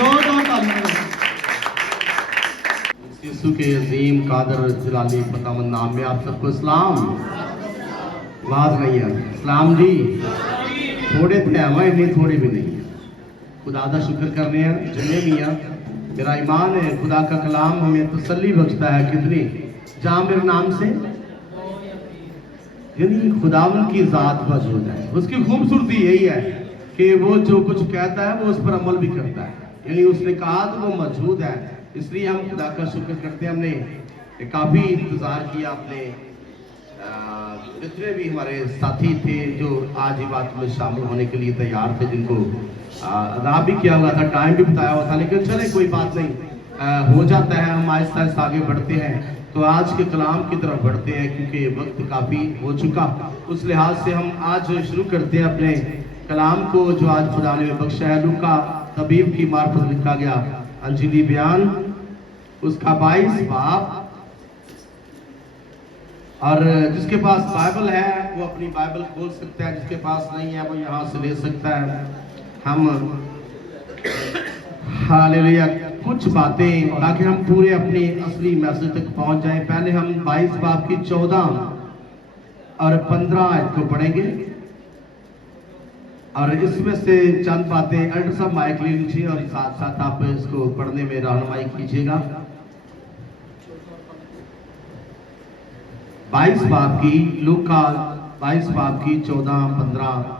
जोरदार तालियां। यीशु के अजीम कादर जलाली पतामंद नाम में आप सबको सलाम। आवाज नहीं है। सलाम जी। थोड़े थे हमें, इतने थोड़े भी नहीं है। खुदा का शुक्र करने हैं जिन्हें भी हैं। मेरा ईमान है खुदा का कलाम हमें तसल्ली बख्शता है कितनी जहाँ मेरे नाम से यानी खुदावन की जात मौजूद है। उसकी खूबसूरती यही है कि वो जो कुछ कहता है वो उस पर अमल भी करता है, यानी उसने कहा तो वो मौजूद है। इसलिए हम खुदा का शुक्र करते हैं। हमने काफ़ी इंतज़ार किया अपने जितने भी हमारे साथी थे जो आज इबादत में शामिल होने के लिए तैयार थे, जिनको अदा भी किया हुआ था, टाइम भी बताया हुआ था, लेकिन चले कोई बात नहीं, हो जाता है। हम आहिस्ता आहिस्ता आगे बढ़ते हैं तो आज के कलाम की तरफ बढ़ते हैं क्योंकि वक्त काफ़ी हो चुका। उस लिहाज से हम आज शुरू करते हैं अपने कलाम को जो आज खुदा ने बख्शा है। लूका तबीब की मार्फत लिखा गया अंजीली बयान उसका 22 बाब। और जिसके पास बाइबल है वो अपनी बाइबल खोल सकता है, जिसके पास नहीं है वो यहाँ से ले सकता है। हम हालेलुया कुछ बातें ताकि हम पूरे अपने असली मैसेज तक पहुंच जाएं। पहले हम 22 बाब की 14 और 15 आयत को पढ़ेंगे और इसमें से चंद बातें एल्डर साहब माइक ले लीजिए और साथ साथ आप इसको पढ़ने में रहनुमाई कीजिएगा। 22 बाब की लूका 22 बाब की 14-15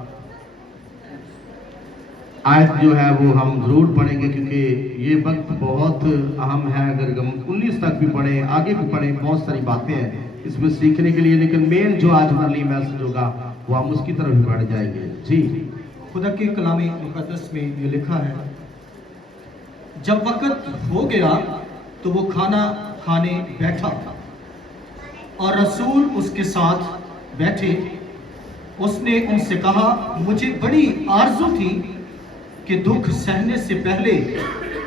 आयत जो है वो हम जरूर पढ़ेंगे क्योंकि ये वक्त बहुत अहम है। अगर हम 19 तक भी पढ़े आगे भी पढ़े बहुत सारी बातें हैं इसमें सीखने के लिए, लेकिन मेन जो आज हमारे मैसेज होगा वो हम उसकी तरफ भी बढ़ जाएंगे। जी खुदा के कलाम मुकद्दस में ये लिखा है, जब वक्त हो गया तो वो खाना खाने बैठा और रसूल उसके साथ बैठे। उसने उनसे कहा, मुझे बड़ी आरज़ू थी कि दुख सहने से पहले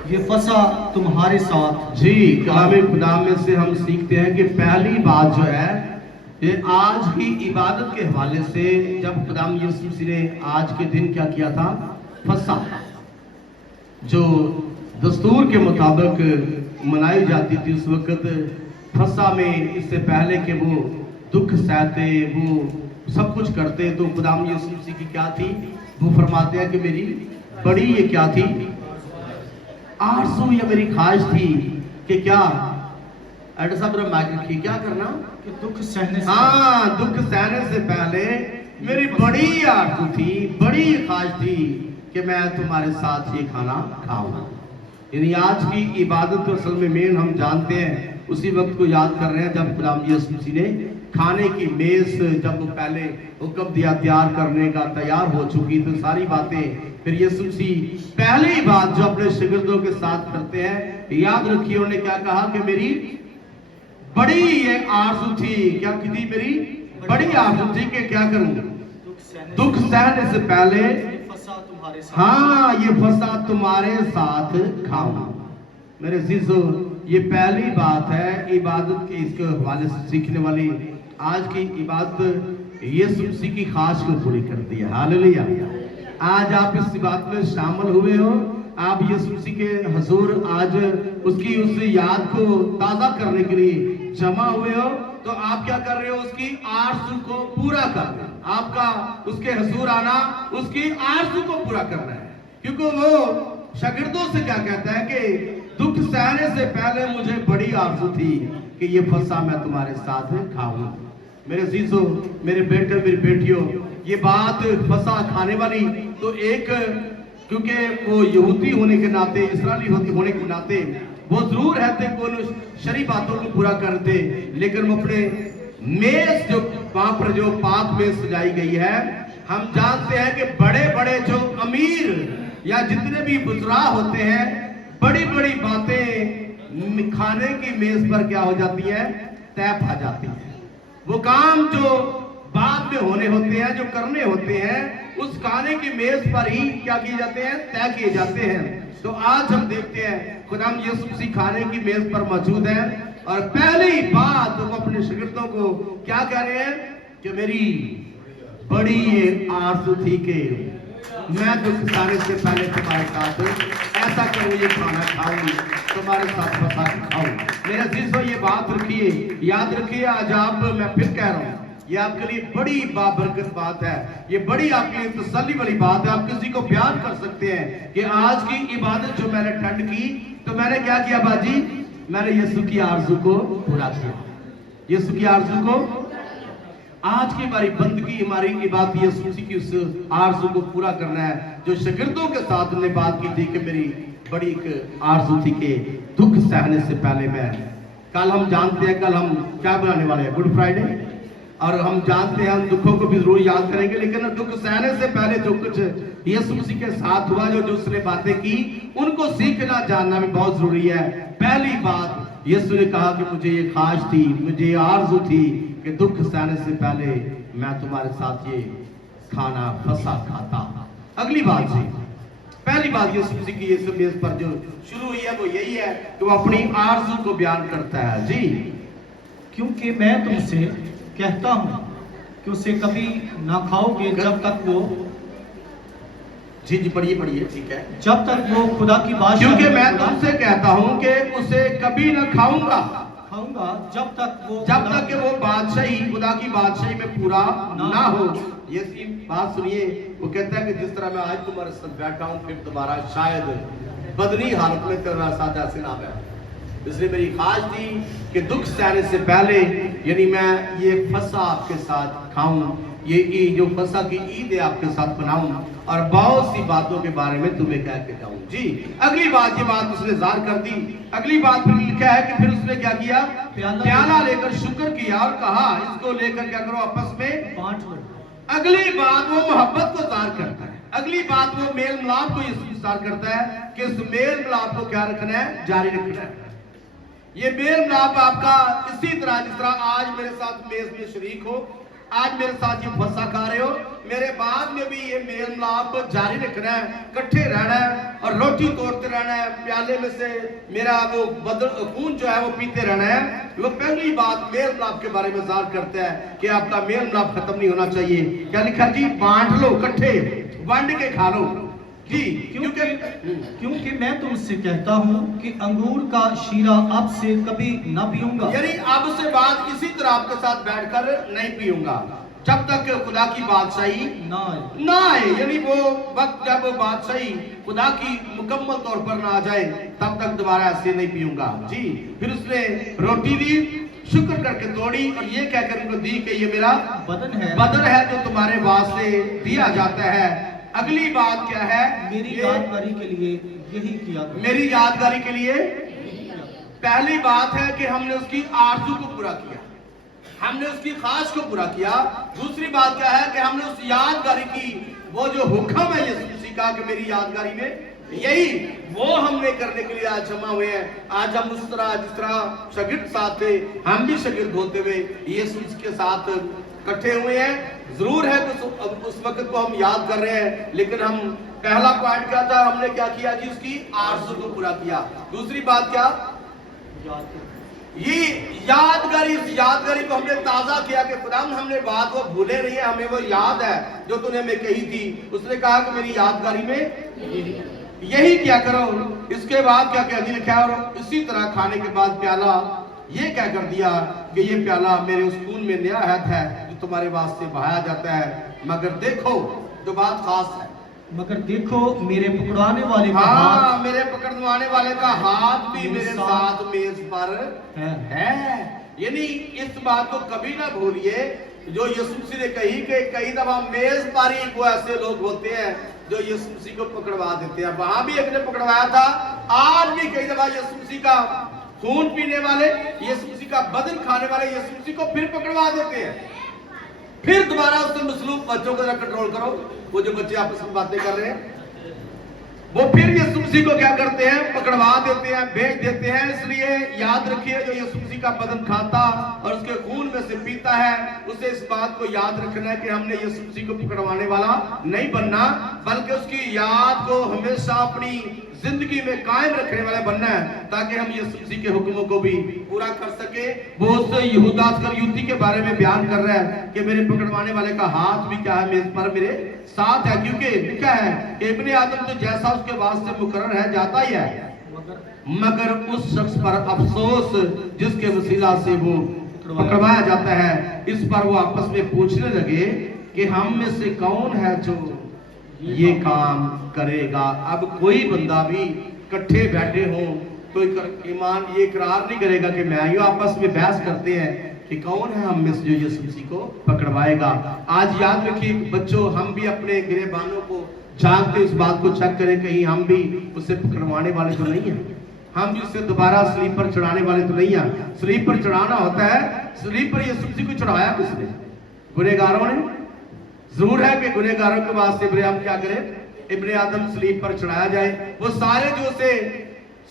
ये फसा तुम्हारे साथ। जी कलाम खुदा में से हम सीखते हैं कि पहली बात जो है ये आज की इबादत के हवाले से, जब खुदा यीशु मसीह ने आज के दिन क्या किया था, फसा जो दस्तूर के मुताबिक मनाई जाती थी उस वक्त फसा में, इससे पहले कि वो दुख सहते वो सब कुछ करते तो खुदा यीशु मसीह की क्या थी, वो फरमाते हैं कि मेरी बड़ी ये क्या थी आरज़ू या मेरी ख्वाहिश थी कि क्या एडर साहब माइक रखी क्या करना कि दुख सहने से दुख सहने से पहले मेरी बड़ी आरज़ू थी, बड़ी ख्वाहिश थी कि मैं तुम्हारे साथ ये खाना खाऊं। यानी आज की इबादत तो असल में मेन हम जानते हैं उसी वक्त को याद कर रहे हैं जब खुदा यीशु मसीह ने खाने की मेज जब वो पहले हुक्म दिया तैयार करने का, तैयार हो चुकी तो सारी बातें, फिर यीशु मसीह पहली बात जो अपने शिगिर्दों के साथ करते हैं, याद रखिए उन्होंने क्या कहा कि मेरी बड़ी ये आरज़ू थी, क्या थी मेरी बड़ी आरज़ू थी कि क्या करूं, दुख सहने से पहले ये फसा तुम्हारे साथ खाऊं। मेरे अजीजों ये पहली बात है इबादत के इसके हवाले से सीखने वाली। आज की इबादत यीशु मसीह की ख्वाहिश को पूरी करती है। हालेलुया। आज आप इस इबादत में शामिल हुए हो, आप यीशु मसीह के हुजूर आज उसकी उस याद को ताज़ा करने के लिए जमा हुए हो, तो आप क्या कर रहे हो, उसकी आरज़ू को पूरा करना। आपका उसके हुजूर आना उसकी आरज़ू को पूरा करना है, क्योंकि वो शागिर्दों से क्या कहता है कि दुख सहने से पहले मुझे बड़ी आरज़ू थी कि ये फसा मैं तुम्हारे साथ खाऊं। मेरे अजीजों, मेरे बेटे मेरी बेटियों, ये बात फसा खाने वाली तो एक, क्योंकि वो यहूदी होने के नाते, इस्राएली होने के नाते वो जरूर रहते कौन शरी बातों को पूरा करते, लेकिन वो अपने मेज जो वहां पर जो पाक मेज सजाई गई है, हम जानते हैं कि बड़े बड़े जो अमीर या जितने भी बुजुर्ग होते हैं, बड़ी बड़ी बातें खाने की मेज पर क्या हो जाती है, तय पा जाती है। वो काम जो बाद में होने होते हैं, जो करने होते हैं, उस खाने की मेज पर ही क्या किए जाते हैं, तय किए जाते हैं। तो आज हम देखते हैं खुदाम यीशु मसीह खाने की मेज पर मौजूद है और पहली बात वो अपने शागिर्दों को क्या कह रहे हैं कि मेरी बड़ी ये आरज़ू थी कि मैं दुख सारे से पहले तुम्हारे साथ ऐसा करूँ, ये खाना खाऊं, तुम्हारे साथ फंसा खाऊं। मेरे अजीजों, ये बात रखिए, याद रखिए। आज आप, मैं फिर कह रहा हूँ, ये आपके लिए बड़ी बाबरकत बात है, ये बड़ी आपके लिए तसल्ली वाली बात है। आप किसी को बयान कर सकते हैं कि आज की इबादत जो मैंने ठंड की, तो मैंने क्या किया बाजी? मैंने यीशु की आरज़ू को पूरा किया। यीशु की आरज़ू को, आज की हमारी बंदगी, हमारी इबादत यीशु मसीह की उस आरज़ू को पूरा करना है जो शागिर्दों के साथ हमने बात की थी कि मेरी बड़ी एक आरज़ू थी कि दुख सहने से पहले मैं, कल हम जानते हैं कल हम क्या बनाने वाले हैं, गुड फ्राइडे, और हम जानते हैं हम दुखों को भी जरूर याद करेंगे, लेकिन दुख सहने से पहले जो कुछ यीशु मसीह के साथ हुआ, जो उसने बातें की, उनको सीखना जानना भी बहुत जरूरी है। पहली बात, यीशु ने कहा कि मुझे ये ख्वाहिश थी, मुझे ये आरज़ू थी कि दुख सहने से पहले मैं तुम्हारे साथ ये खाना फंसा खाता। अगली बात जी, पहली बात यीशु मसीह की यीशु मेज पर जो शुरू हुई है वो यही है कि वो अपनी आरज़ू को बयान करता है जी। क्योंकि मैं तुमसे कहता हूं कि उसे कभी ना खाओगे जब तक वो, जी जी पढ़िए पढ़िए, ठीक है। जब तक वो खुदा की बात, क्योंकि मैं तुमसे कहता हूं कि उसे कभी ना खाऊंगा जब तक कि वो बादशाही, खुदा की बादशाही में पूरा ना हो। ये बात सुनिए, वो कहता है कि जिस तरह मैं आज तुम्हारे साथ बैठा हूं, फिर दोबारा शायद बदली हालत में तेरा साथ ऐसे ना बैठ। इसलिए मेरी ख्वाहिश थी कि दुख सहने से पहले, यानी मैं ये फसा आपके साथ खाऊं, ये जो फसा की ईद है आपके साथ बनाऊं, और बहुत सी बातों के बारे में तुम्हें कह के जाऊं जी। अगली बात, ये बात उसने ज़ाहिर कर दी। अगली बात फिर लिखा है कि फिर उसने क्या किया? प्याला लेकर शुक्र किया और कहा, इसको लेकर क्या करो, आपस में बांट लो। अगली बात वो मोहब्बत को ज़ाहिर करता है। अगली बात वो मेल मिलाप को ज़ाहिर करता है कि इस मेल मिलाप को क्या रखना है? जारी रखना है। ये मेल मिलाप आपका इसी तरह, जिस तरह आज मेरे साथ मेज में शरीक हो, आज मेरे साथ ये फसा खा रहे हो, मेरे बाद में भी ये मेल मिलाप जारी रखना है, इकट्ठे रहना है और रोटी तोड़ते रहना है, प्याले में से मेरा वो खून जो है वो पीते रहना है। वो पहली बात मेल मिलाप के बारे में ज़ाहिर करता है कि आपका मेल मिलाप खत्म नहीं होना चाहिए। क्या लिखा जी? बांट लो, इकट्ठे बांट के खा लो जी। क्योंकि मैं तुमसे कहता हूं कि अंगूर का शीरा अब से कभी न पीऊंगा, यानी अब से बाद इसी तरह आपके साथ बैठकर नहीं पीऊंगा जब तक खुदा की बादशाही ना आए। यानी वो वक्त जब बादशाही खुदा की मुकम्मल तौर पर ना आ जाए, तब तक दोबारा ऐसे नहीं पीऊंगा जी। फिर उसने रोटी दी, शुक्र करके तोड़ी और ये कहकर उनको दी कि ये मेरा बदन है जो तुम्हारे वास्ते दिया जाता है। अगली बात क्या है? मेरी यादगारी के लिए यही किया। मेरी यादगारी के लिए पहली बात है कि हमने उसकी आरज़ू को पूरा किया, हमने उसकी ख्वाहिश को पूरा किया। दूसरी बात क्या है कि हमने उस यादगारी की, वो जो हुक्म है यीशु मसीह का कि मेरी यादगारी में, यही वो हमने करने के लिए आज जमा हुए हैं। आज हम उस तरह, जिस तरह शागिर्द साथ थे, हम भी शागिर्द होते हुए यीशु के साथ इकट्ठे हुए हैं। जरूर है कि उस वक्त को हम याद कर रहे हैं, लेकिन हम पहला पॉइंट क्या था? हमने क्या किया जी? उसकी आरज़ू को पूरा किया। दूसरी बात क्या? ये यादगारी, इस यादगारी को हमने ताजा किया कि खुदा हमने बात वो भूले नहीं है, हमें वो याद है जो तूने हमें कही थी। उसने कहा कि मेरी यादगारी में यही क्या करो। इसके बाद क्या कह दिया? और इसी तरह खाने के बाद प्याला ये क्या कर दिया कि ये प्याला मेरे उस खून में नया है जो तुम्हारे वास्ते बहाया जाता है। मगर देखो, जो बात खास है, मगर देखो मेरे पकड़वाने वाले का हाथ, मेरे पकड़वाने वाले का हाथ भी मेरे साथ मेज पर है। यानी इस बात को कभी ना भूलिए जो यीशु मसीह ने कही कि कई दफा मेज पर ही वो ऐसे लोग होते हैं जो यीशु मसीह को पकड़वा देते हैं। वहां भी एक ने पकड़वाया था, आज भी कई दफा यीशु मसीह का खून पीने वाले, यीशु मसीह का बदन खाने वाले यीशु मसीह को फिर पकड़वा देते हैं। फिर दोबारा उससे मसलूब बच्चों को कंट्रोल करो, वो जो बच्चे आपस में बातें कर रहे हैं, वो फिर यीशु मसीह को क्या करते हैं, पकड़वा देते हैं, बेच देते हैं। इसलिए याद रखिए, जो यीशु मसीह का बदन खाता और उसके खून में से पीता है, उसे इस बात को याद रखना है कि हमने यीशु मसीह को पकड़वाने वाला नहीं बनना, बल्कि उसकी याद को हमेशा अपनी जिंदगी में कायम रखने वाले बनना है, ताकि हम यीशु मसीह के हुक्मों को भी पूरा कर सके। वो उस यहूदा इस्करियोती के बारे में बयान कर रहा है कि मेरे पकड़वाने वाले का हाथ भी क्या है, मेज पर मेरे साथ है, क्योंकि क्या है कि इब्ने आदम तो जैसा उसके वास्ते मुकर्रर है जाता ही है, मगर उस शख्स पर अफसोस जिसके वसीला से वो पकड़वाया जाता है। इस पर वो आपस में पूछने लगे कि हम में से कौन है जो ये काम करेगा। अब कोई बंदा भी इकट्ठे बैठे हों तो ईमान ये इकरार नहीं करेगा कि मैं, ये आपस में बहस करते हैं कि कौन है हम में से जो यीशु मसीह को पकड़वाएगा। आज याद रखिए बच्चों, हम भी अपने गिरेबानों को जागते इस बात को चेक करें, कहीं हम भी उसे पकड़वाने वाले तो नहीं है, हम भी उसे दोबारा स्लीप पर चढ़ाने वाले तो नहीं है। स्लीप पर चढ़ाना होता है, स्लीप पर यीशु मसीह को चढ़ाया किसने? गुनहगारों ने। जरूर है कि गुनहगारों के वास्ते हम क्या करें, इब्ने आदम स्लीप पर चढ़ाया जाए। वो सारे जो उसे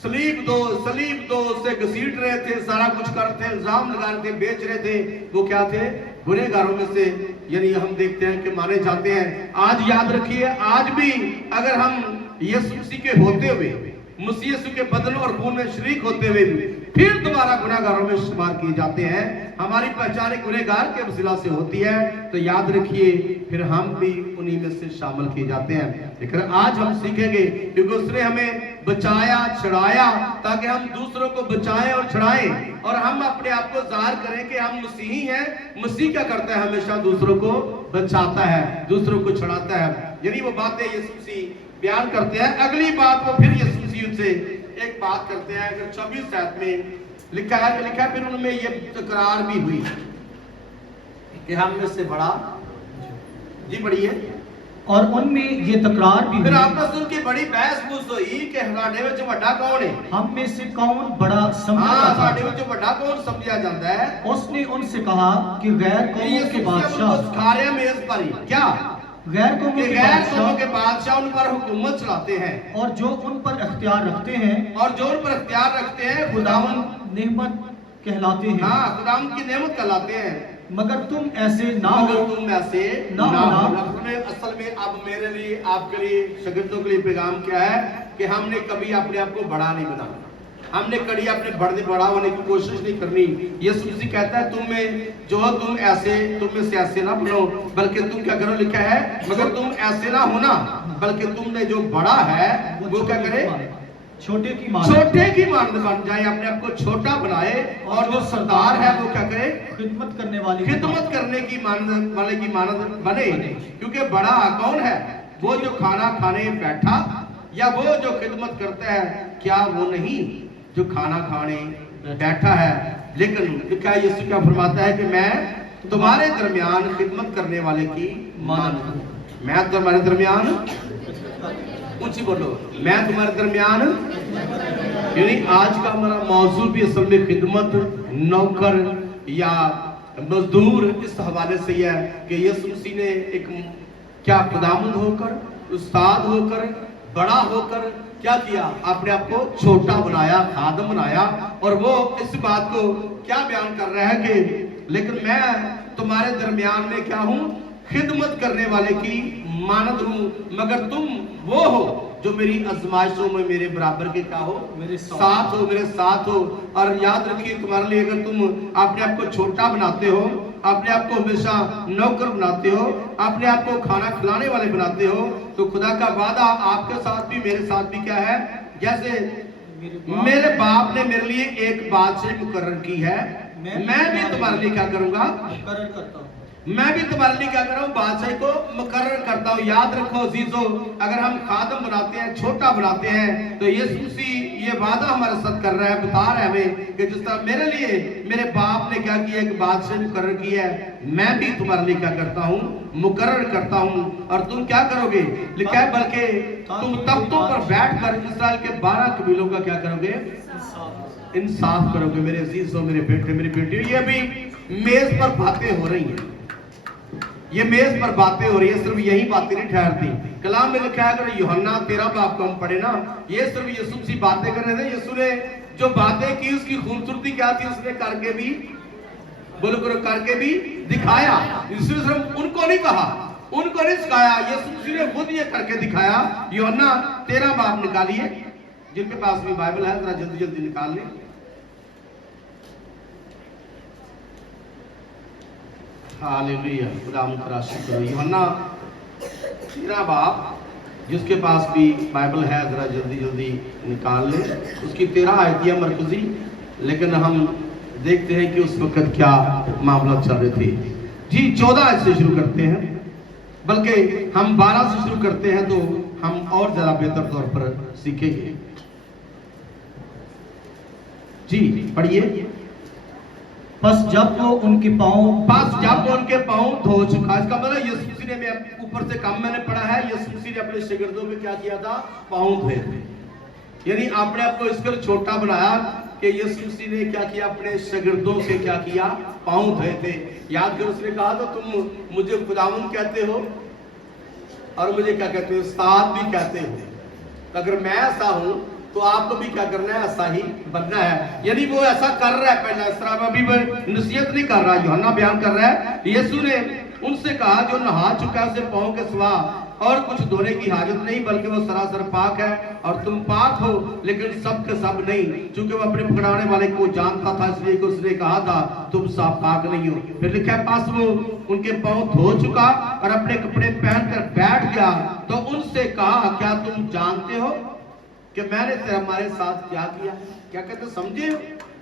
सलीब दो उससे घसीट रहे थे, सारा कुछ कर रहे थे, इल्जाम लगा रहे थे, बेच रहे थे, वो क्या थे? गुनहगारों में से, यानी हम देखते हैं कि माने जाते हैं। आज याद रखिए, आज भी अगर हम यीशु मसीह के होते हुए, मसीह यीशु के बदन और खून में शरीक होते हुए फिर दोबारा गुनहगारों में शुमार किए जाते हैं, हमारी पहचान गुनहगार के वसीला से होती है, तो याद रखिए फिर हम भी उन्हीं में से शामिल किए जाते हैं। लेकिन आज हम सीखेंगे, क्योंकि उसने हमें बचाया, छुड़ाया, ताकि हम दूसरों को बचाएं और छुड़ाएं, और हम अपने आप को जाहिर करें कि हम मसीही हैं। मसीह क्या करता है? हमेशा दूसरों को बचाता है, दूसरों को छुड़ाता है। यानी वो बातें यीशु मसीह बयान करते हैं। अगली बात वो फिर यीशु मसीह से एक बात करते हैं। अगर 24 आयत में लिखा है फिर उनमें ये तकरार भी हुई कि हम में से बड़ा, जी बड़ी है, और उनमें ये तकरार भी फिर हुई, आपस में उनकी बड़ी बहस पूछ हुई कि हमारे विच वड्डा कौन है, हम में से कौन बड़ा समझा हाँ, जाता हमारे है? विच वड्डा कौन समझा जाता है? उसने उनसे कहा कि गैर कौमों के बादशाह, सिखा रहे हैं मेज पर ही क्या, गैर कौमों कि के गैर कौमों बादशाह के बादशाह उन पर हुकूमत चलाते हैं, और जो उन पर अख्तियार रखते हैं, और जो उन पर अख्तियार रखते हैं खुदावंद नेमत कहलाते हैं। हाँ, खुदावंद की नेमत कहलाते हैं। मगर तुम ऐसे ना हो, मगर तुम ऐसे ना हो। असल में अब मेरे लिए, आपके लिए, शागिर्दों के लिए पैगाम क्या है कि हमने कभी अपने आप को बड़ा नहीं बनाना, हमने कभी अपने बड़ा होने की कोशिश नहीं करनी। यीशु मसीह कहता है तुम में से ऐसे ना बनो, बल्कि तुम क्या करो, लिखा है मगर तुम ऐसे ना होना, बल्कि तुमने जो बड़ा है वो क्या करे, छोटे की मानद बन जाए, अपने आप को छोटा बनाए, और जो सरदार है वो क्या करे, खिदमत करने वाली, खिदमत करने की मानद बने। क्योंकि बड़ा कौन है? वो जो खाना खाने बैठा, या वो जो खिदमत करता है? क्या वो नहीं जो खाना खाने बैठा है? लेकिन क्या यीशु क्या फरमाता है कि मैं तुम्हारे दरमियान खिदमत करने वाले की मानद हूं। मैं तुम्हारे दरमियान, ऊंची बोलो, मैं तुम्हारे दरमियान। यानी आज का हमारा मौजूद भी असल में खिदमत, नौकर या मजदूर, इस हवाले से है कि यीशु मसीह ने एक क्या खुदावंद होकर, उस्ताद होकर, बड़ा होकर क्या किया, अपने आप को छोटा बनाया, खादम बनाया। और वो इस बात को क्या बयान कर रहा है कि लेकिन मैं तुम्हारे दरमियान में क्या हूं, खिदमत करने वाले की मानद हूं, मगर तुम वो हो जो मेरी आजमाइशों में मेरे बराबर के क्या हो, मेरे साथ हो। और याद रखिए, तुम्हारे लिए अगर तुम अपने आप को छोटा बनाते हो, अपने आप को हमेशा नौकर बनाते हो, अपने आप को खाना खिलाने वाले बनाते हो, तो खुदा का वादा आपके साथ भी मेरे साथ भी क्या है, जैसे मेरे बाप ने मेरे लिए एक बादशाह मुकर्रर की है, मैं भी तुम्हारे लिए क्या करूंगा, मुकर्रर करता हूं। मैं भी तुम्हारे लिए क्या कर रहा हूं, बादशाह को मुकर्रर करता हूं। याद रखो अजीजों, अगर हम खादम बनाते हैं, छोटा बनाते हैं, तो यीशु मसीह ये वादा हमारे साथ कर रहा है, बता रहा है हमें कि जिस तरह मेरे लिए मेरे बाप ने क्या किया, एक बादशाह मुकर्रर की है, मैं भी तुम्हारे लिए क्या करता हूं, मुकर्रर करता हूं। और तुम क्या करोगे, लिखा है बल्कि तुम तख्तों पर बैठकर इस्राएल के 12 कबीलों का क्या करोगे, इंसाफ करोगे। मेरे अजीजों, मेरे बेटे, मेरी बेटी, ये भी मेज पर बातें हो रही हैं, ये मेज पर बातें हो रही है, सिर्फ यही बातें नहीं ठहरती। कलाम में लिखा है, अगर यूहन्ना 13 बाब को हम पढ़े ना, ये सिर्फ यीशु मसीह बातें कर रहे थे। यीशु ने जो बातें की उसकी खूबसूरती क्या थी, उसने करके भी, बोलो करो, करके भी दिखाया। यीशु ने सिर्फ उनको नहीं कहा, उनको नहीं सिखाया, यीशु मसीह ने खुद ये करके दिखाया। यूहन्ना 13 बाब निकालिए, जिनके पास भी बाइबल है जरा जल्दी जल्दी निकाल लें। हालेलुया, खुदा मुतराशी करो। यूहन्ना 13 बाब, जिसके पास भी बाइबल है जरा जल्दी जल्दी निकाल ले। उसकी 13 आयतियां मरकजी, लेकिन हम देखते हैं कि उस वक्त क्या मामला चल रहे थे। जी 14 आयत से शुरू करते हैं, बल्कि हम 12 से शुरू करते हैं तो हम और ज्यादा बेहतर तौर पर सीखेंगे। जी पढ़िए। बस जब वो उनके पाँव धो चुका, इसका मतलब यीशु मसीह ने, मैं ऊपर से कम मैंने पढ़ा है, यीशु मसीह ने अपने शागिर्दों में क्या किया था, पाँव धोए थे। यानी आपने आपको इस कर छोटा बनाया कि यीशु मसीह ने क्या किया, अपने शागिर्दों से क्या किया, पाँव धोए थे। याद करो, उसने कहा तो तुम मुझे खुदावंद कहते हो और मुझे क्या कहते हो, उस्ताद भी कहते हो। अगर मैं ऐसा हूं तो आपको भी क्या करना है, ऐसा ही बनना है। यानी वो ऐसा कर रहा है पहला, इस तरह अभी वो नसीहत नहीं कर रहा, यूहन्ना बयान कर रहा है। यीशु ने उनसे कहा, जो नहा चुका है उसे पाँव के सिवा और कुछ धोने की हाजत नहीं, बल्कि वो सरासर पाक है। और तुम पाक हो, लेकिन सब के सब नहीं, क्योंकि वो अपने पकड़ाने वाले को जानता था, इसलिए कि उसने कहा था तुम सब पाक नहीं हो। फिर लिखा है, पास वो उनके पाँव धो चुका और अपने कपड़े पहनकर बैठ गया, तो उनसे कहा, क्या तुम जानते हो कि मैंने हमारे साथ क्या किया? क्या कहते, समझे हो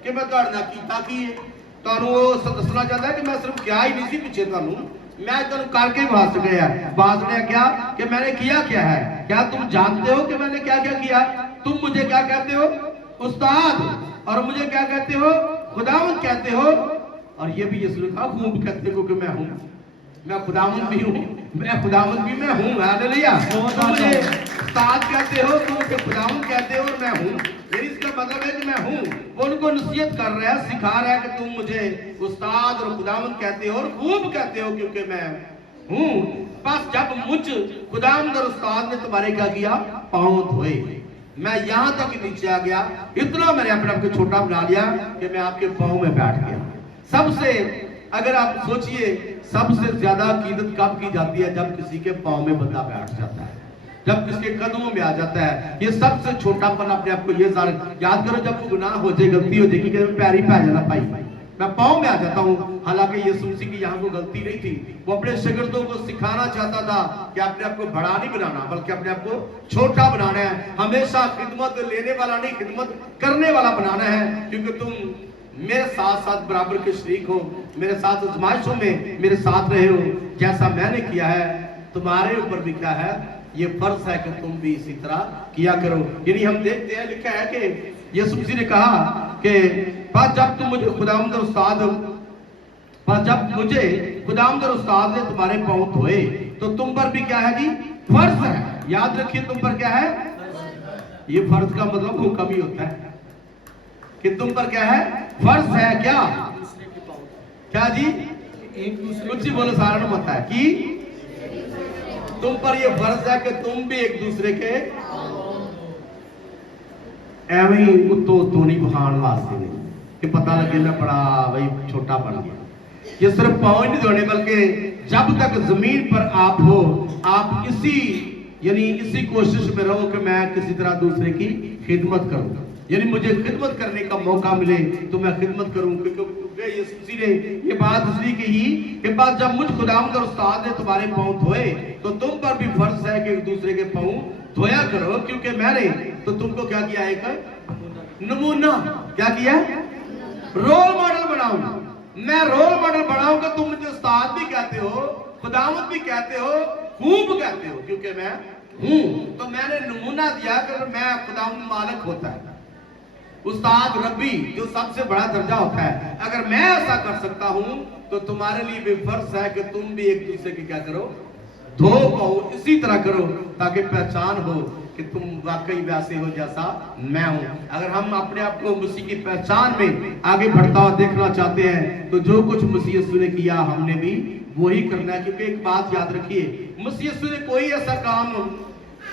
कि मैं तुहाडे कीता की है? तुहानू दसना चाहता है कि मैं सिर्फ क्या ही नहीं सी पीछे, तुहानू मैं तुहानू करके वास गया। वास ने क्या कि मैंने किया क्या है? क्या तुम जानते हो कि मैंने क्या क्या किया? तुम मुझे क्या कहते हो, उस्ताद, और मुझे क्या कहते हो, खुदावंद कहते हो। और ये भी यीशु ने कहा, खूब कहते हो कि मैं हूं, मैं खुदावंद भी हूं, मैं खुदावंद भी मैं हूं। हालेलुया। तुम मुझे उस्ताद कहते हो, तुम मुझे खुदावंद कहते हो, और मैं हूं। मेरी इसका मतलब है कि मैं हूं। वो उनको नसीहत कर रहा है, सिखा रहा है कि तुम मुझे उस्ताद और खुदावंद कहते हो और खूब कहते हो, क्योंकि मैं हूं। बस जब मुझ खुदावंद और उस्ताद ने तुम्हारे क्या किया, पांव धोए, मैं यहां तक नीचे आ गया, इतना मैंने अपने आप को छोटा बना लिया कि मैं आपके पांव में बैठ गया। सबसे, अगर आप सोचिए, सबसे ज्यादा अकीदत कब की जाती है? जब किसी के पांव में बंदा बैठ जाता है, जब किसके कदमों में आ जाता है। ये सबसे छोटापन अपने आप को ये याद करो, जब गुनाह हो जाए, गलती हो जाएगी, कि पैरी पे आ जाना, भाई मैं पाँव में आ जाता हूँ। हालांकि यीशु मसीह की यहाँ को गलती नहीं थी, वो अपने शागिर्दों को सिखाना चाहता था कि अपने आप को बड़ा नहीं बनाना, बल्कि अपने आप को छोटा बनाना है। हमेशा खिदमत लेने वाला नहीं, खिदमत करने वाला बनाना है, क्योंकि तुम मेरे साथ साथ बराबर के शरीक हो, मेरे साथ आजमाइशों में मेरे साथ रहे हो। जैसा मैंने किया है, तुम्हारे ऊपर भी क्या है, ये फर्ज है कि तुम भी इसी तरह किया करो। यानी हम देखते हैं, लिखा है कि यीशु मसीह ने कहा कि बस जब तुम मुझे खुदावंद और उस्ताद, बस जब मुझे खुदावंद और उस्ताद ने तुम्हारे पाँव धोए, तो तुम पर भी क्या है जी, फर्ज है। याद रखिए, तुम पर क्या है, ये फर्ज का मतलब हुक्म ही होता है कि तुम पर क्या है, फर्ज है। क्या क्या जी, एक दूसरे कुछ ही बोलो, सारा मत है कि तुम पर ये फर्ज है कि तुम भी एक दूसरे के एवं ही उत्तो नहीं बहान वास्ते नहीं, कि पता लगे मैं बड़ा भाई छोटा बन गया। ये सिर्फ पाँव नहीं धोने, बल्कि जब तक जमीन पर आप हो, आप इसी यानी इसी कोशिश में रहो कि मैं किसी तरह दूसरे की खिदमत करूं। यानी मुझे खिदमत करने का मौका मिले तो मैं खिदमत करूं, क्योंकि यीशु मसीह ने ये बात इसलिए कही कि बाद जब मुझ खुदावंद और उस्ताद ने तुम्हारे पाँव धोए, तो तुम पर भी फर्ज है कि एक दूसरे के पाँव धोया करो, क्योंकि मैंने तो तुमको क्या किया, एक नमूना क्या किया, रोल मॉडल बनाऊंगा। मैं रोल मॉडल बनाऊंगा, तुम मुझे उस्ताद भी कहते हो, खुदावंद भी कहते हो, खूब कहते हो, क्योंकि मैं हूं। तो मैंने नमूना दिया कि मैं खुदावंद मालिक होता है, उस्ताद रब्बी जो सबसे बड़ा दर्जा होता है। अगर मैं ऐसा कर सकता हूं, तो तुम्हारे लिए भी फर्ज है कि तुम भी एक दूसरे की क्या करो, धो पाओ, इसी तरह करो, ताकि पहचान हो कि तुम वाकई वैसे हो जैसा मैं हूं। अगर हम अपने आप को मसीह की पहचान में आगे बढ़ता हुआ देखना चाहते हैं तो जो कुछ मसीह यीशु ने किया हमने भी वही करना है। क्योंकि एक बात याद रखिए, मसीह यीशु ने कोई ऐसा काम,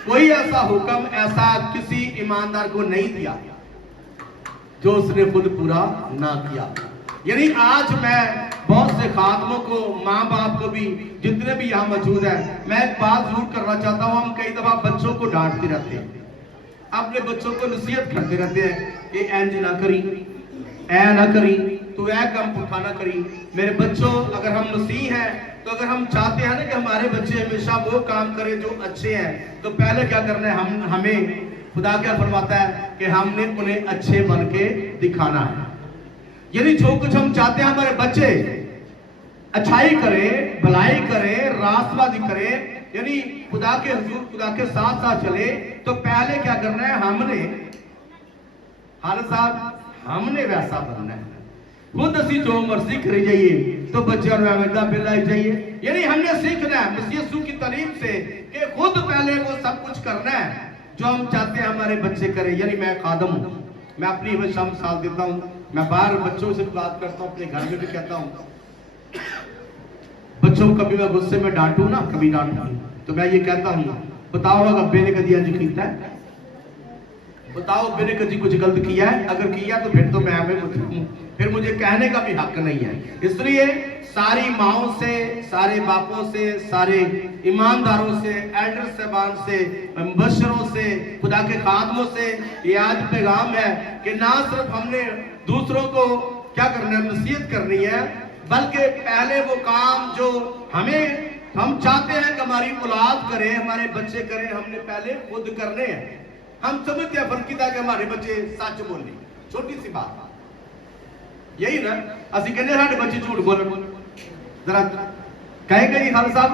कोई ऐसा हुक्म ऐसा किसी ईमानदार को नहीं दिया जो उसने खुद पूरा ना किया। यानी आज मैं बहुत से खातमों को, माँ बाप को भी, जितने भी यहाँ मौजूद हैं, मैं एक बात जरूर करना चाहता हूँ। हम कई दफा बच्चों को डांटते रहते हैं, अपने बच्चों को नसीहत करते रहते हैं कि इंज ना करी, ऐ ना करी, तू ऐ काम पुठा ना करी। मेरे बच्चों, अगर हम मसीह हैं तो अगर हम चाहते हैं ना कि हमारे बच्चे हमेशा वो काम करें जो अच्छे हैं, तो पहले क्या करना है, हमें खुदा क्या फरमाता है कि हमने उन्हें अच्छे बन के दिखाना है। यानी जो कुछ हम चाहते हैं हमारे बच्चे अच्छाई करें, भलाई करें, रास्तबाजी करें, यानी खुदा के हुजूर, खुदा के साथ साथ चले, तो पहले क्या करना है, हमने वैसा बनना है। खुद असी जो मर्जी करी जाइए तो बच्चों में अवैधा बिलाई चाहिए। यानी हमने सीखना है मसीह यीशु की तालीम से कि खुद पहले वो सब कुछ करना है जो हम चाहते हैं हमारे बच्चे करें। यानी मैं खादम हूं, मैं अपनी हमेशा मिसाल देता हूं, मैं बाहर बच्चों से बात करता हूं, अपने घर में भी कहता हूं, बच्चों को कभी मैं गुस्से में डांटू ना, कभी डांटू तो मैं ये कहता हूं, बताओ अगर अब्बे ने कभी अंज किया है, बताओ अब्बे ने कभी कुछ गलत किया है, अगर किया तो फिर तो मैं फिर मुझे कहने का भी हक नहीं है। इसलिए सारी माओं से, सारे बापों से, सारे ईमानदारों से, एल्डर साहबान से, मुबशरों से, खुदा के खादमों से ये आज पैगाम है कि ना सिर्फ हमने दूसरों को क्या करना है, नसीहत करनी है, बल्कि पहले वो काम जो हम चाहते हैं कि हमारी औलाद करे, हमारे बच्चे करें, हमने पहले खुद करने हैं। हम समझते हैं फर्क कि हमारे बच्चे सच बोले, छोटी सी बात यही ना, असि कहने साडे बच्चे झूठ बोलन, जरा कहेगा जी खान साहब,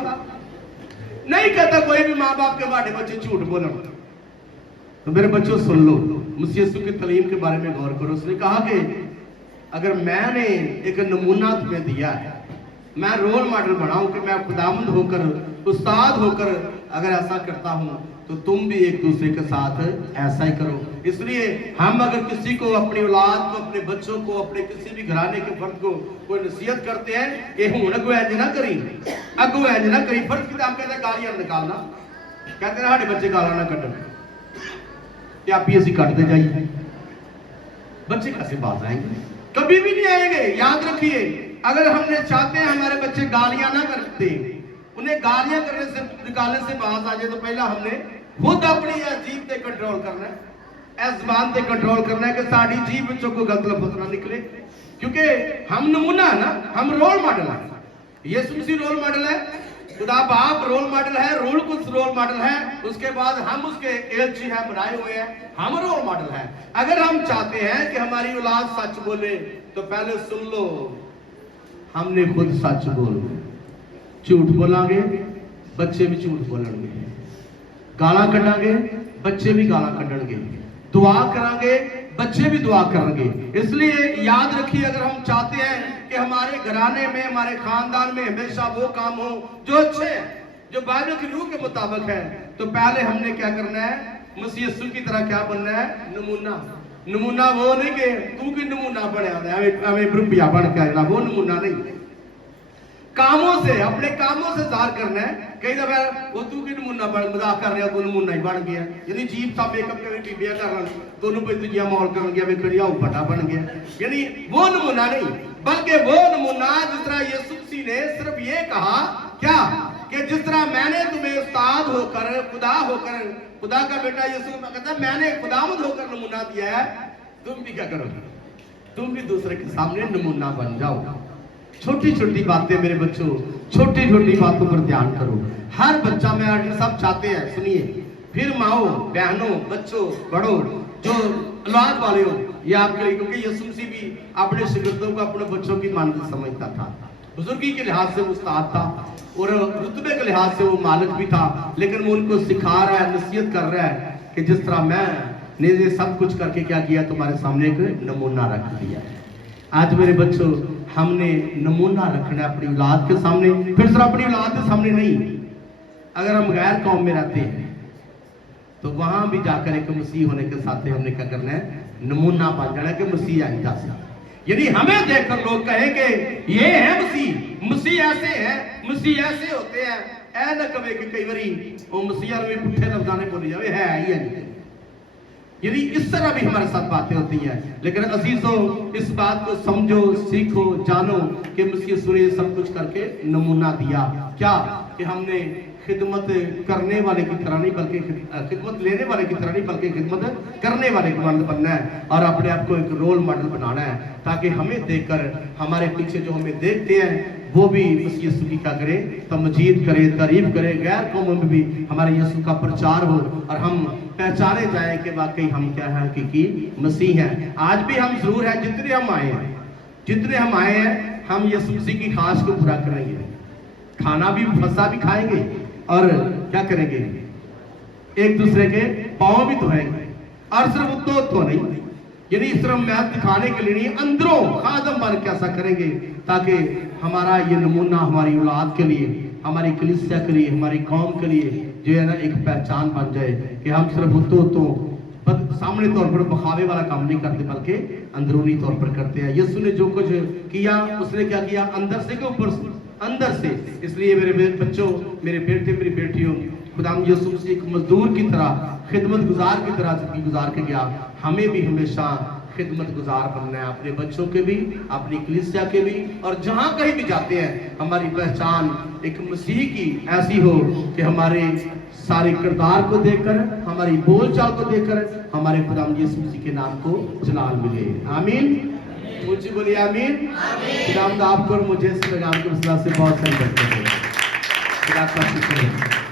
नहीं कहता कोई भी माँ बाप के हमारे बच्चे झूठ बोलन। तो मेरे बच्चों सुन लो, मसीह यीशु की तालीम के बारे में गौर करो। उसने कहा कि अगर मैंने एक नमूना तुम्हें दिया है, मैं रोल मॉडल बनाऊं कि मैं खुदावंद होकर, उस्ताद होकर अगर ऐसा करता हूं तो तुम भी एक दूसरे के साथ ऐसा ही करो। इसलिए हम अगर किसी को, अपनी औलाद को, अपने बच्चों को, अपने किसी भी घराने के फर्द को कोई नसीहत करते हैं कि हूं अगो इंज ना करी, अगो इंज ना करी, फर्ज की हम कहते हैं गालियां निकालना, कहते हैं साडे बच्चे गाला ना कटन, क्या आप ही कटते जाइए, बच्चे कैसे बात आएंगे, कभी भी नहीं आएंगे। याद रखिए, अगर हमने चाहते हैं हमारे बच्चे गालियां ना करते, उन्हें गालियां करने से, निकालने से बात आ जाए, तो पहला हमने खुद अपनी जीभ पे कंट्रोल करना है, ज़बान पे कंट्रोल करना है कि साड़ी जीभ बच्चों को गलत लफ्ज़ ना निकले, क्योंकि हम नमूना है ना, हम रोल मॉडल है। यीशु मसीह रोल मॉडल है, खुदा बाप रोल मॉडल है, रूल कुछ रोल मॉडल है, उसके बाद हम उसके एलची हैं, बनाए हुए हैं, हम रोल मॉडल है। अगर हम चाहते हैं कि हमारी औलाद सच बोले तो पहले सुन लो, हमने खुद सच बोलना, झूठ बोलांगे बच्चे भी झूठ बोलेंगे, गाला कढ़ांगे बच्चे भी गाला कढ़णगे, दुआ करांगे बच्चे भी दुआ करेंगे। इसलिए याद रखिए, अगर हम चाहते हैं कि हमारे घराने में, हमारे खानदान में हमेशा वो काम हो जो अच्छे हैं, जो बाइबल की रूह के मुताबिक है, तो पहले हमने क्या करना है, मसीह यीशु की तरह क्या बनना है, नमूना। नमूना वो नहीं कि तू की नमूना बनया हमें रुपया बन के आना, वो नमूना नहीं, कामों से, अपने कामों से ज़ाहिर करना है। कई दफा वो तू की नमूना बन, मजाक कर रहा, तू नमूना ही बन गया, यानी जीप सा मेकअप करे, टीबिया कर रहा, दोनों पे दुनिया माहौल कर गया, वे कड़िया बटा बन गया, यानी वो नमूना नहीं, बल्कि वो नमूना जिस तरह यीशु मसीह ने सिर्फ ये कहा क्या कि जिस तरह मैंने तुम्हें उस्ताद होकर, खुदा होकर, खुदा का बेटा यीशु कहता मैंने खुदावंद होकर नमूना दिया है, तुम भी क्या करो, तुम भी दूसरे के सामने नमूना बन जाओ। छोटी छोटी बातें मेरे बच्चों, छोटी छोटी बातों पर ध्यान करो। हर बच्चा, में सब चाहते हैं, सुनिए, फिर माओ, बहनों, बच्चों, बड़ों, जो औलाद वाले हो, ये आपके लिए, क्योंकि यीशु मसीह भी अपने शिगिर्दों को, अपने बच्चों की मानक समझता था, बुजुर्गी के लिहाज से वो उस्ताद था और रुतबे के लिहाज से वो मालिक भी था, लेकिन वो उनको सिखा रहा है, नसीहत कर रहा है कि जिस तरह मैंने ये सब कुछ करके क्या किया, तुम्हारे सामने एक नमूना रख दिया है। आज मेरे बच्चों, हमने नमूना रखना है अपनी औलाद के सामने, फिर सिर्फ अपनी औलाद के सामने नहीं, अगर हम गैर कौम में रहते हैं, तो वहां भी जाकर एक मसीह होने के साथ हमने क्या करना है, नमूना बन जाना कि मसीह आई दस, यानी हमें देखकर लोग कहेंगे ये है मसीह, मसीह ऐसे है, मसीह ऐसे होते हैं। ऐ न कहे कि कई बारी वो मसीह में पुट्ठे लफ्जाने बोले जावे है ही नहीं, यानी इस तरह भी हमारे साथ बातें होती हैं। लेकिन अजीजों, इस बात को समझो, सीखो, जानो कि मसीह सूर्य सब कुछ करके नमूना दिया क्या, कि हमने खिदमत करने वाले की तरह नहीं बल्कि खिदमत लेने वाले की तरह नहीं बल्कि खिदमत करने वाले का मॉडल बनना है और अपने आप को एक रोल मॉडल बनाना है, ताकि हमें देखकर हमारे पीछे जो हमें देखते हैं वो भी उस यीशु की क्या करे, तमजीद करे, तारीफ करे, गैर कौमों में भी हमारे यीशु का प्रचार हो और हम पहचाने जाए कि वाकई हम क्या है कि मसीह हैं। आज भी हम जरूर हैं, जितने हम आए हैं हम यीशु मसीह की ख्वाहिश को पूरा करेंगे, खाना भी फंसा भी खाएंगे और क्या करेंगे, एक दूसरे के पांव भी धोएंगे, और सिर्फ तो नहीं, यानी सिर्फ महल दिखाने के लिए नहीं, अंदरों खादम बन के ऐसा करेंगे ताकि हमारा ये नमूना हमारी औलाद के लिए, हमारी कलीसिया के लिए, हमारी कौम के लिए जो है ना एक पहचान बन जाए कि हम सिर्फ सामने तौर पर बखावे वाला काम नहीं करते बल्कि अंदरूनी तौर पर करते हैं। यीशु ने जो कुछ किया उसने क्या किया, अंदर से के ऊपर से, अंदर से। इसलिए मेरे बच्चों, मेरे बेटे, मेरी बेटियों, खुदाम यीशु मसीह एक मजदूर की तरह, खिदमत गुजार की तरह जिंदगी गुजार के गया, हमें भी हमेशा खिदमत गुजार बनना है, अपने बच्चों के भी, अपनी कलीसिया के भी, और जहां कहीं भी जाते हैं हमारी पहचान एक मसीह की ऐसी हो कि हमारे सारे किरदार को देखकर, हमारी बोलचाल को देखकर हमारे खुदाम यीशु मसीह के नाम को जलाल मिले। आमीन, मुझे बोलिए आमीन। खुदाम आपको और मुझे इस पैगाम के वसीला से बहुत सारी बरकत है। खुदा का शुक्र है।